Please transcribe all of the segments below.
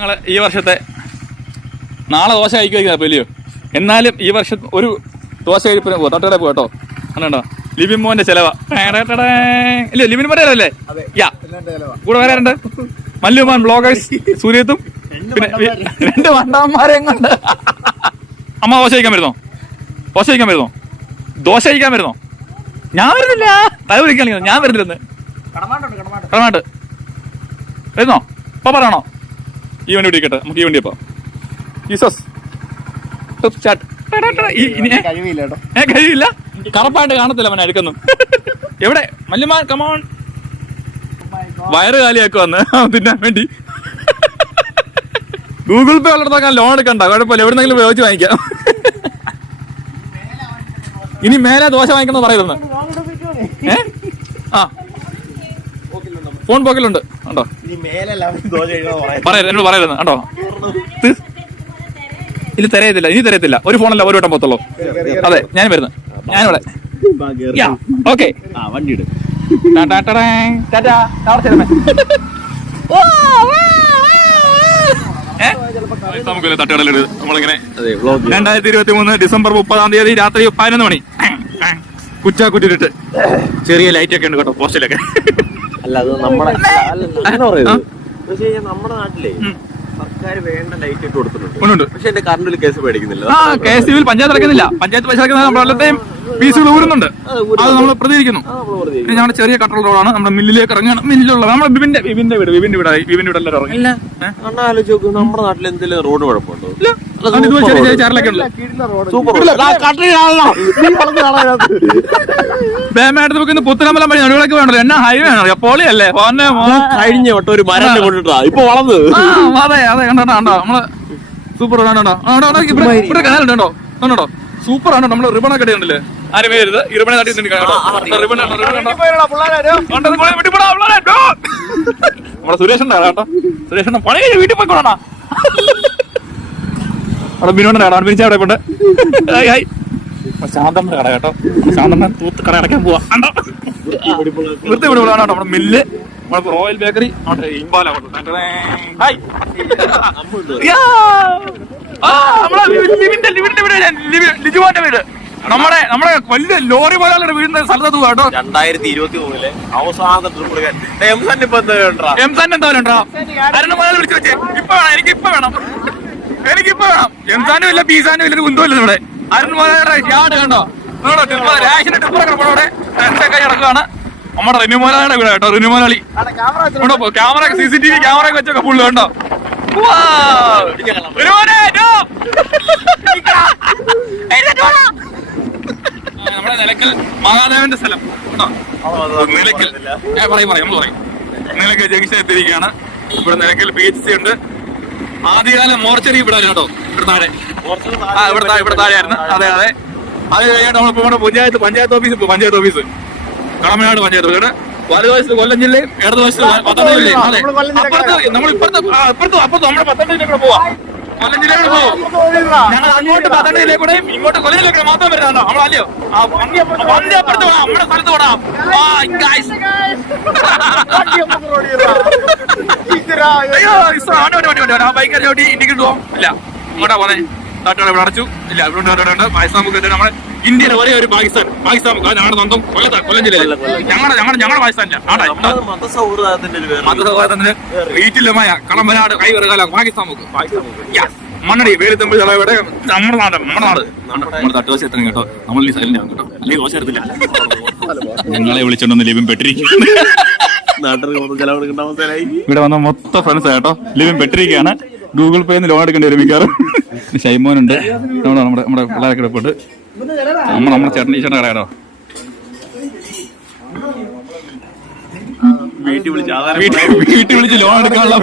ഞങ്ങൾ ഈ വർഷത്തെ നാളെ ദോശ കഴിക്കുക വലിയോ എന്നാലും ഈ വർഷം ഒരു ദോശ കഴിപ്പിന് പോ തട്ടടെ പോ കേട്ടോ. കണ്ടോ? ലിബിൻ മോന്റെ ചെലവാ. ടേടേടേ. ഇല്ല ലിബിൻ മോന്റെ യാ. കൂടെ വരാറുണ്ട് മല്ലുമാൻ ബ്ലോഗേഴ്സ് സൂര്യത്തും. രണ്ട് വണ്ടാന്മാരെ കൊണ്ട് അമ്മ ദോശ കഴിക്കാൻ വരുന്നോ? ദോശ കഴിക്കാൻ വരുന്നോ? ദോശ കഴിക്കാൻ വരുന്നോ? ഞാൻ വരുന്നില്ല. തല വിളിക്കാൻ ഞാൻ വരുന്നില്ലെന്ന്. കടമാട്ട് വരുന്നോ? ഇപ്പൊ പറയണോ? ഈ വണ്ടി പിടിക്കട്ടെ നമുക്ക് ഈ വണ്ടി അപ്പം ജീസസ്. ചാട്ട്. ഏ- കഴിയില്ല കറപ്പായിട്ട് കാണത്തില്ല അവനെ അടുക്കുന്നു. എവിടെ? മല്ലുമാൻ കമോൺ വയറ് കാലിയാക്കി വന്ന് തിന്നാൻ വേണ്ടി. ഗൂഗിൾ പേ വളർത്താക്കാൻ ലോൺ എടുക്കണ്ട. കുഴപ്പമില്ല. എവിടെന്നെങ്കിലും ഉപയോഗിച്ച് വാങ്ങിക്കാം. ഇനി മേലെ ദോശ വാങ്ങിക്കണം പറയുന്നു. ഏ? ആ. ഫോൺ പോക്കലുണ്ട്. കണ്ടോ പറയരുത്. എന്നോട് പറയരുത് കണ്ടോ. ഇനി തരയത്തില്ല ഇനി തരയത്തില്ല. ഒരു ഫോണല്ല ഒരു വട്ടം പോത്തുള്ളൂ. അതെ ഞാൻ വരുന്നു. ഞാനിവിടെ. ഓക്കെ. വണ്ടി നമുക്കൊരു നമ്മളിങ്ങനെ രണ്ടായിരത്തി ഇരുപത്തി മൂന്ന് ഡിസംബർ മുപ്പതാം തീയതി രാത്രി പതിനൊന്ന് മണി. കുറ്റാക്കുറ്റിട്ട് ചെറിയ ലൈറ്റ് ഒക്കെ ഉണ്ട് കേട്ടോ പോസ്റ്റിലൊക്കെ അല്ല അത് നമ്മുടെ അല്ല, അങ്ങനെ പറയുന്നത്? പക്ഷേ നമ്മുടെ നാട്ടിലെ സർക്കാർ വേണ്ട ലൈറ്റ് ഇട്ട് കൊടുത്തിട്ടുണ്ട്. പക്ഷെ എന്റെ കറണ്ട് കേസ് മേടിക്കുന്നില്ല. ആ കെ എസ് സിവിൽ പഞ്ചായത്ത് അടക്കുന്നില്ല പഞ്ചായത്ത് പൈസ അടക്കുന്നത് നമ്മളെല്ലാത്തെയും ഫീസുകൾ ഊരുന്നുണ്ട്. അത് നമ്മൾ പ്രതികരിക്കുന്നു. പിന്നെ ഞങ്ങളുടെ ചെറിയ കട്ടർ റോഡാണ്. നമ്മുടെ മില്ലിലേക്ക് ഇറങ്ങണം. മില്ലിലുള്ള നമ്മുടെ ബിബിന്റെ ബിബിന്റെ വീട് ബിബിന്റെ വീടായി. ബിബിന്റെ വീട് ഇറങ്ങി. നമ്മുടെ നാട്ടിൽ എന്തെങ്കിലും റോഡ് കുഴപ്പമുണ്ടോ? നമുക്ക് പുത്തനമ്പലം വഴി നടുവിളക്ക് വേണ്ടല്ലോ എന്നാ ഹൈവേ ആണോ പോളിയല്ലേ പോന്നെ കഴിഞ്ഞ വട്ടം ഒരു മരം കൊണ്ടിട്ടാ ഇപ്പൊ വളർന്ന് അതെ അതെ കണ്ടോ കണ്ടോ നമ്മൾ സൂപ്പർ കണ്ടോ ഇവിടെ ഇവിടെ കനാലുണ്ട് കണ്ടോ സൂപ്പർ ആണ് നമ്മൾ റിബൺ ഒക്കെ ഇടുന്നുണ്ടല്ലേ ആരും വരുത് ഈ റിബൺ റിബൺ നമ്മളെ സുരേഷ് ഉണ്ടാ കേട്ടോ സുരേഷ് പണി കഴിഞ്ഞ് വീട്ടിൽ പോയിക്കോണ അവിടെ ബിനോണ്ട് കട ബിനിച്ച അവിടെ പോട്ടെ ഹായ് ശാന്തമ്മ കട കേട്ടോ. ശാന്തമ്മ തൂത്ത് കട അടയ്ക്കാൻ പോവാ. വൃത്തി വിടുകളാണ് നമ്മുടെ മില്ല് നമ്മുടെ റോയൽ ബേക്കറി ഇമ്പാല ലിജുവാന്റെ വീട്. നമ്മുടെ നമ്മുടെ വലിയ ലോറി പോലെയുള്ള വീടിന്റെ സ്ഥലത്ത് കേട്ടോ. രണ്ടായിരത്തി ഇരുപത്തി മൂന്നിലെ അവസാനത്തെ ട്രിപ്പിൾ എംസൺ ഇപ്പൊ എന്താ വേണ്ടാ എം സാൻ എന്തായാലും ഉണ്ടോ അരുണ് മുതൽ വിളിച്ചു വെച്ചേ. ഇപ്പൊ വേണം എനിക്ക് ഇപ്പൊ വേണം. എനിക്ക് ഇപ്പൊ വേണം എം സാനും ഇല്ല പീസാനും ഇല്ല ഇല്ല ഇവിടെ. യാട് കണ്ടോ? രാശിന്റെ ഇവിടെ ഇവിടെ നമ്മുടെ റിനു മോലാളിയുടെ വീട് കേട്ടോ റിനു മോലാളി ഇവിടെ പോ camera C C T V camera ഒക്കെ വെച്ചൊക്കെ ഫുള്ള് കണ്ടോ? നമ്മുടെ നിലക്കൽ മഹാദേവന്റെ സ്ഥലം. കേട്ടോ നിലക്കൽ പറയും പറയും നമ്മൾ പറയും. നിലക്കൽ ജംഗ്ഷൻ എത്തിയിരിക്കുകയാണ്. ഇവിടെ നിലക്കൽ പി എച്ച് സി ഉണ്ട്. ആദ്യകാല മോർച്ചറി ഇവിടെ കേട്ടോ ഇവിടെ താഴെ ആ ഇവിടെ താഴെ ഇവിടെ താഴെയായിരുന്നു. അതെ അതെ. അത് കഴിഞ്ഞിട്ട് നമ്മളിപ്പോ നമ്മുടെ പഞ്ചായത്ത് പഞ്ചായത്ത് ഓഫീസ് ഇപ്പൊ പഞ്ചായത്ത് ഓഫീസ്. കടമനാട് പഞ്ചായത്ത് ഇവിടെ വലതുവശത്ത് കൊല്ലം ജില്ലയും ഇടതുവശത്ത് പത്തനംതിട്ട ജില്ലയും. അതെ. അപ്പുറത്ത് നമ്മൾ ഇപ്പുറത്ത് അപ്പുറത്ത് അപ്പുറത്ത് നമ്മുടെ പത്തനംതിട്ട കൂടെ പോവാം. കൊല്ലം ജില്ലയോട് പോവാം. ഞങ്ങൾ അങ്ങോട്ട് പത്തനംതിട്ട ജില്ലയിൽ ഇങ്ങോട്ട് കൊല്ലം ജില്ലയിൽ മാത്രം വരുന്നുണ്ടോ നമ്മളല്ലയോ വണ്ടി അപ്പുറത്ത് നമ്മുടെ സ്ഥലത്ത് വിടാം അയ്യോ ബൈക്ക് പോവാം. ഇല്ല. ഇങ്ങോട്ടാ പോന്നെ? താട്ടോടെ ഇവിടെ അടച്ചു. ഇല്ല ഇവിടെ ഉണ്ട്, ഇവിടെ ഉണ്ട്. പാകിസ്ഥാൻ ബുക്ക് നമ്മുടെ ഇന്ത്യയിലെ ഒരേ ഒരു പാകിസ്ഥാൻ. പാകിസ്ഥാൻ ഞങ്ങളുടെ സ്വന്തം കൊല്ലത്താ കൊല്ലം ജില്ലയിൽ ഞങ്ങളുടെ ഞങ്ങളുടെ ഞങ്ങളുടെ പാകിസ്ഥാനില്ല മതസൗഹൃദത്തിന്റെ വീട്ടിലുമായ കളമ്പനാട് കൈവറുകാല പാകിസ്ഥാൻ. മണ്ണടി വേലുത്തമ്പ് ഇവിടെ. നമ്മുടെ നാട് നമ്മുടെ നാട്. നമ്മുടെ തട്ടുദോശ എത്തണം കേട്ടോ. നമ്മൾ സൈലന്റ് ആവും കേട്ടോ. അല്ലെങ്കിൽ ദോശ എടുത്തില്ല. ഞങ്ങളെ വിളിച്ചോണ്ടൊന്ന് ലിബിൻ പെട്ടിരിക്കുന്നു ഇവിടെ വന്ന മൊത്ത ഫ്രണ്ട്സ് കേട്ടോ. ലിവിൻ പെട്ടിരിക്കുകയാണ്. ഗൂഗിൾ പേ ലോൺ എടുക്കേണ്ടി വരും മിക്കവാറും. ഉണ്ട് ഷൈമോനുണ്ട്. നമ്മുടെ നമ്മുടെ നമ്മുടെ പിള്ളേരൊക്കെ നമ്മൾ നമ്മുടെ ചേട്ടൻ ഈശ്വരൻ കടയാടോ വീട്ടിൽ വിളിച്ച് ലോൺ എടുക്കാനുള്ള.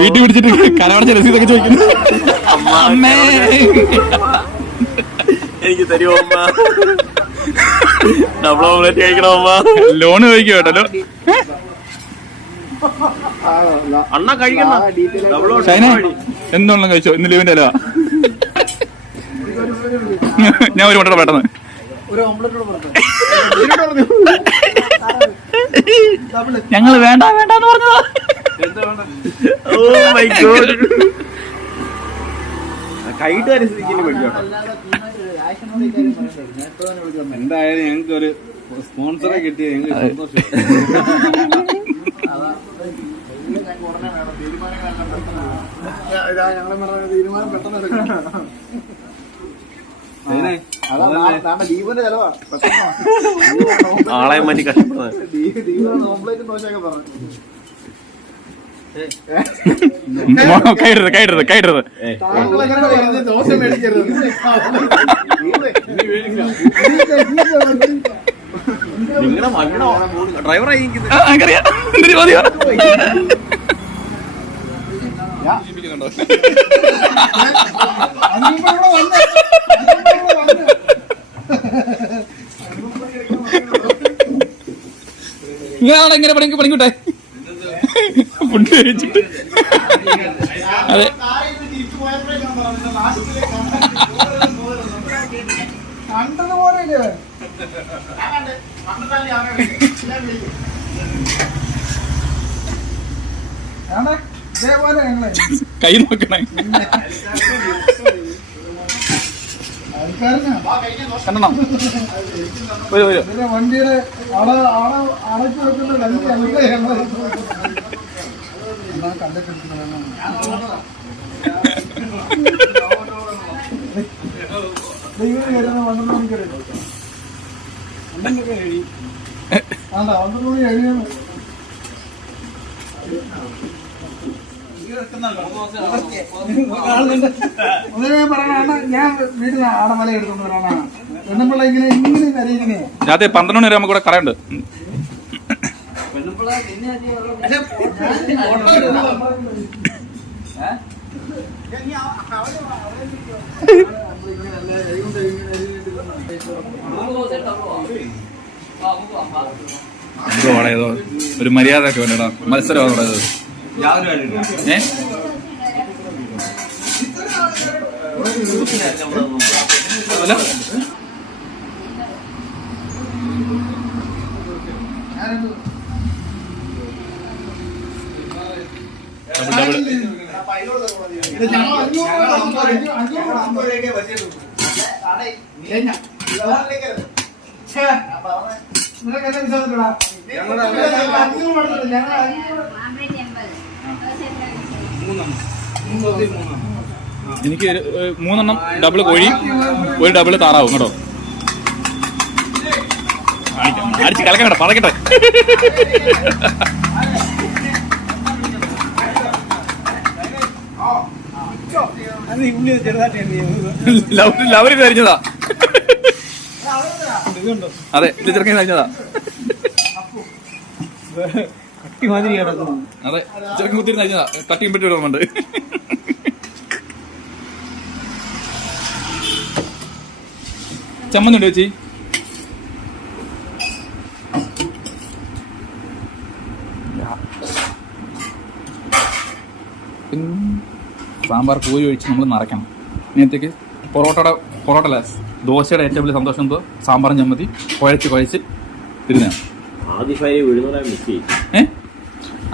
വീട്ടിൽ വിളിച്ചിട്ട് കലവടച്ച രസീതൊക്കെ ചോദിക്കുന്നു. എനിക്ക് തരുമോ ഡബിൾ ഓംലെറ്റ് കഴിക്കണോ അമ്മ ലോൺ ചോദിക്കുക കേട്ടോ? അണ്ണ കഴിക്കണ ഡബിൾ എന്തുള്ള കഴിച്ചോ? ഇന്ന് ലീവിന്റെ അല്ല ഞാൻ ഒരു മണ്ടോ പെട്ടെന്ന്. ഞങ്ങൾ വേണ്ട വേണ്ട എന്ന് പറഞ്ഞതാ ഓ മൈ ഗോഡ് അനുസരിക്കുന്നു പഠിക്കോട്ടോ എന്തായാലും ഞങ്ങൾക്ക് ഒരു സ്പോൺസറെ കിട്ടിയ ഞങ്ങൾക്ക് സന്തോഷം ചെലവാ ആളെ മാറ്റി കഷ്ടപ്പെടുന്നത് ദോശ മേടിക്കരുത് നിങ്ങളുടെ മകനോ ഡ്രൈവറായി എനിക്കറിയാം. എന്തിനു മതിയോ ഇങ്ങനെ ഇങ്ങനെ പണിക്ക് പണിക്കൂട്ടെ ഫുഡ് കഴിച്ചിട്ട്. അതെ. കൈ നോക്കണേ. ആൾക്കാരനാ കണ്ടോ വരൂ. വരൂ വണ്ടിയുടെ ആളെ ആളെ അടച്ചു വെക്കുന്ന പന്ത്രണ്ട് മണി രാത്രി പന്ത്രണ്ട് മണി വരെ നമുക്ക് ഇവിടെ കടയുണ്ട് ഉം. എന്തോ അവിടെ ഏതോ ഒരു മര്യാദ ഒക്കെ വേണ്ടടാ മത്സരമാണ് അവിടെ ഇത്. ഏ അല്ല എനിക്ക് മൂന്നെണ്ണം ഡബിൾ കോഴി ഒരു ഡബിൾ താറാവും കേട്ടോ. അടിച്ച് കലക്കണ്ട പറക്കട്ടെ. ലവര് കരിഞ്ഞതാ അതെ ഇത് ചെറുക്കൻ അതെ ചെറുക്കൻ കുത്തിരി കരിഞ്ഞതാ കട്ടിയും പറ്റി വിടുന്നുണ്ട് ചമ്മന്നുണ്ട് ചേച്ചി? പിന്നെ സാമ്പാർ പൂരി ഒഴിച്ച് നമ്മൾ നിറയ്ക്കണം നേരത്തേക്ക് പൊറോട്ടയുടെ പൊറോട്ട അല്ല ദോശയുടെ ഏറ്റവും വലിയ സന്തോഷം എന്തോ? സാമ്പാറും ചമ്മതി കുഴച്ച് കുഴച്ച് തിരുന്നാണ്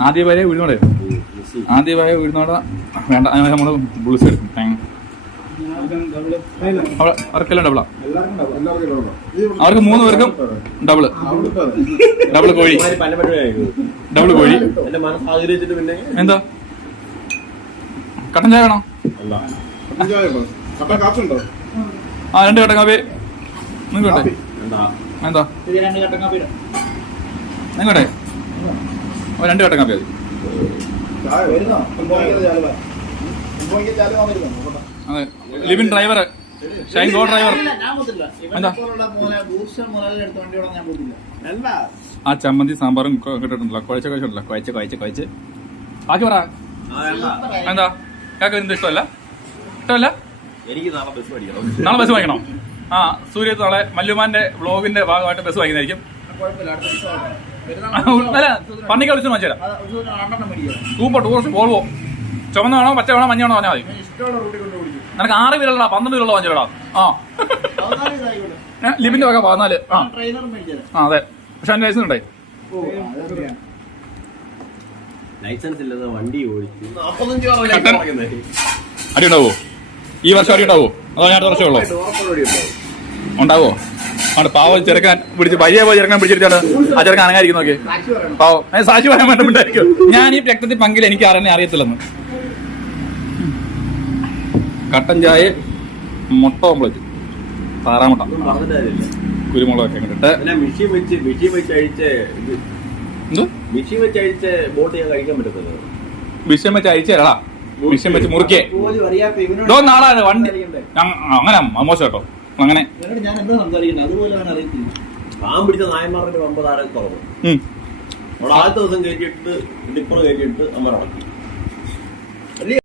ആദ്യ ഭാര്യ ഉഴുന്നോടെ? ആദ്യ ഭാര്യ ഉഴുന്നോടെ വേണ്ട നമ്മൾ ബുളിസ് എടുക്കും. അവർക്കെല്ലാം ഡബിളാ അവർക്ക് മൂന്ന് പേർക്കും ഡബിൾ ഡബിൾ കോഴി. ഡബിൾ ഡബിൾ കോഴി. എന്താ? കട്ടൻ ചായ വേണോ? ആ രണ്ട് കട്ടൻ കാപ്പി. നിങ്ങോട്ടെ എന്താ നിങ്ങോട്ടെ ഓ രണ്ട് കട്ടൻ കാപ്പി മതി. അതെ. Libin driver Shine go driver എന്താ? ആ ചമ്മന്തി സാമ്പാറും കിട്ടിട്ടുണ്ടല്ലോ കുഴച്ച കഴിച്ചിട്ടുണ്ടല്ലോ കുഴച്ച് കുഴച്ച് കുഴച്ച്. ബാക്കി പറ. എന്താ? കാക്ക എന്ത് ഇഷ്ടമല്ല? ഇഷ്ടമല്ല? എനിക്ക് നാളെ ബസ് പഠിക്കണം നാളെ ബസ് വാങ്ങിക്കണോ ആ സൂര്യത്ത് നാളെ മല്ലുമാന്റെ വ്ളോഗിന്റെ ഭാഗമായിട്ട് ബസ് വാങ്ങിക്കുന്നതായിരിക്കും അല്ല പന്നിക്ക വിളിച്ചു വാങ്ങിച്ചു തരാം. സൂപ്പർ ടൂറിസ്റ്റ് വോൾവോ ചുമന്ന വേണോ പച്ച വേണോ മഞ്ഞ വേണോ പറഞ്ഞാൽ മതി. നിനക്ക് ആറ് വീലുള്ള പന്ത്രണ്ട് വീലുള്ള വാങ്ങിച്ചോടാ ആ. ലിബിന്റെ വക പതിനാല്. ആ. അതെ. പക്ഷെ അതിന്റെ ലൈസൻസ് ലൈസൻസ് ഇല്ലാതെ വണ്ടി ഓടിച്ചു. അടി ഉണ്ടാവോ ഈ വർഷം അടി ഉണ്ടാവോ? അതോ ഞാൻ അടുത്ത വർഷമേ ഉള്ളൂ? ഉണ്ടാവും. ആണ് പാവം ചെറുക്കാൻ പിടിച്ച് പയ്യെ പോയി ചെറുക്കാൻ പിടിച്ചിട്ടാണ് ആ ചെറുക്കാൻ അനങ്ങായിരിക്കും നോക്കി പാവം. ഏ, സാക്ഷി പറയാൻ വേണ്ടിട്ടായിരിക്കും ഞാൻ ഈ രക്തത്തിൽ പങ്കിൽ എനിക്ക് ആരെന്നെ അറിയത്തില്ലെന്ന്. കട്ടൻ ചായ മുട്ട ഓംപ്ലേറ്റ് താറാമുട്ട. കുരുമുളകൊക്കെ ഇട്ടിട്ട് മെഷീൻ വെച്ച് മെഷീൻ വെച്ച് അഴിച്ച് മെഷീൻ വെച്ച് അഴിച്ച് ബോട്ട് ഞാൻ കഴിക്കാൻ പറ്റത്തില്ല. വിഷയം വെച്ച് അഴിച്ചു തരടാ. വിഷയം വെച്ച് മുറുക്കേ. പോലും അറിയാത്ത ഇവനോട് ഇതോ നാളാണ് വണ്ടി ഞങ്ങ- അങ്ങനെ മോശം കേട്ടോ. അങ്ങനെ. ഇവനോട് ഞാൻ എന്താ സംസാരിക്കുന്നത്? അതുപോലെ അവൻ അറിയത്തില്ല. പാമ്പ് പിടിച്ച നായന്മാരുടെ പമ്പ് താഴെ തുറന്നു. ഉം. അവിടെ ആദ്യത്തെ ദിവസം കയറ്റിയിട്ട് ഡിപ്പർ കയറ്റിയിട്ട് അമ്മ